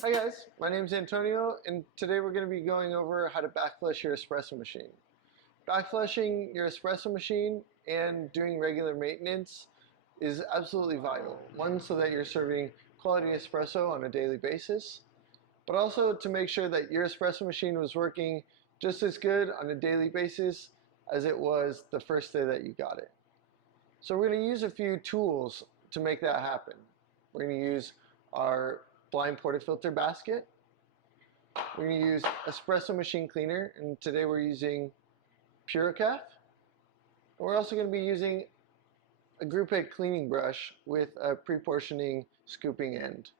Hi guys, my name is Antonio, and today we're going to be going over how to backflush your espresso machine. Backflushing your espresso machine and doing regular maintenance is absolutely vital. One, so that you're serving quality espresso on a daily basis, but also to make sure that your espresso machine was working just as good on a daily basis as it was the first day that you got it. So we're going to use a few tools to make that happen. We're going to use our blind Porta Filter basket. We're going to use espresso machine cleaner, and today we're using Caffe. And we're also going to be using a group head cleaning brush with a pre-portioning scooping end.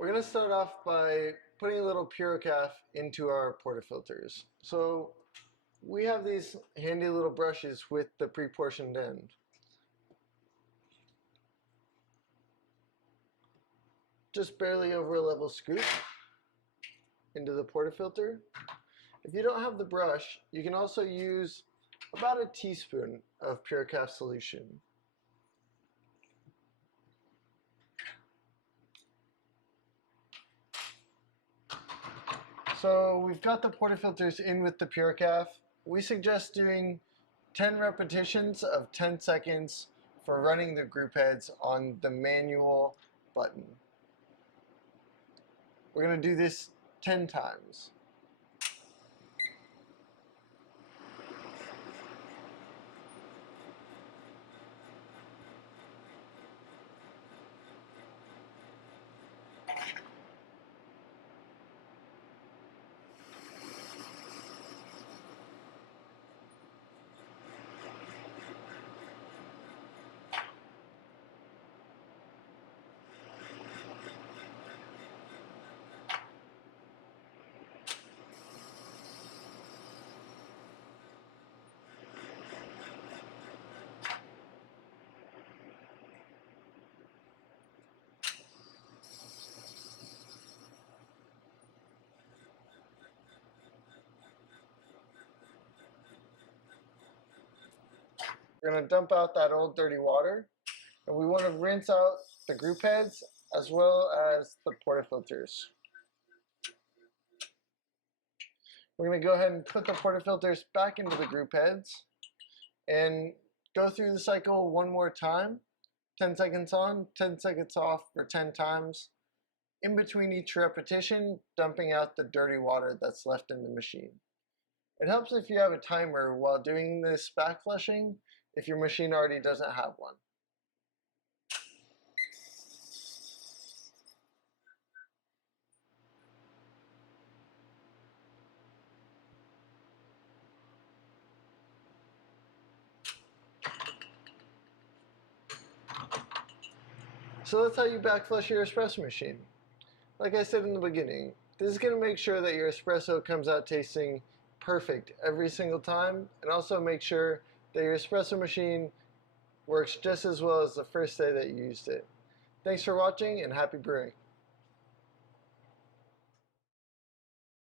We're going to start off by putting a little Caffe into our Porta filters. So we have these handy little brushes with the pre-portioned end. Just barely over a level scoop into the Porta filter. If you don't have the brush, you can also use about a teaspoon of Caffe solution. So we've got the Porta filters in with the Caffe. We suggest doing 10 repetitions of 10 seconds for running the group heads on the manual button. We're going to do this 10 times. We're going to dump out that old dirty water, and we want to rinse out the group heads as well as the Porta filters. We're going to go ahead and put the Porta filters back into the group heads and go through the cycle one more time. 10 seconds on, 10 seconds off for 10 times. In between each repetition, dumping out the dirty water that's left in the machine. It helps if you have a timer while doing this backflushing if your machine already doesn't have one. So that's how you backflush your espresso machine. Like I said in the beginning, this is going to make sure that your espresso comes out tasting perfect every single time, and also make sure that your espresso machine works just as well as the first day that you used it. Thanks for watching, and happy brewing.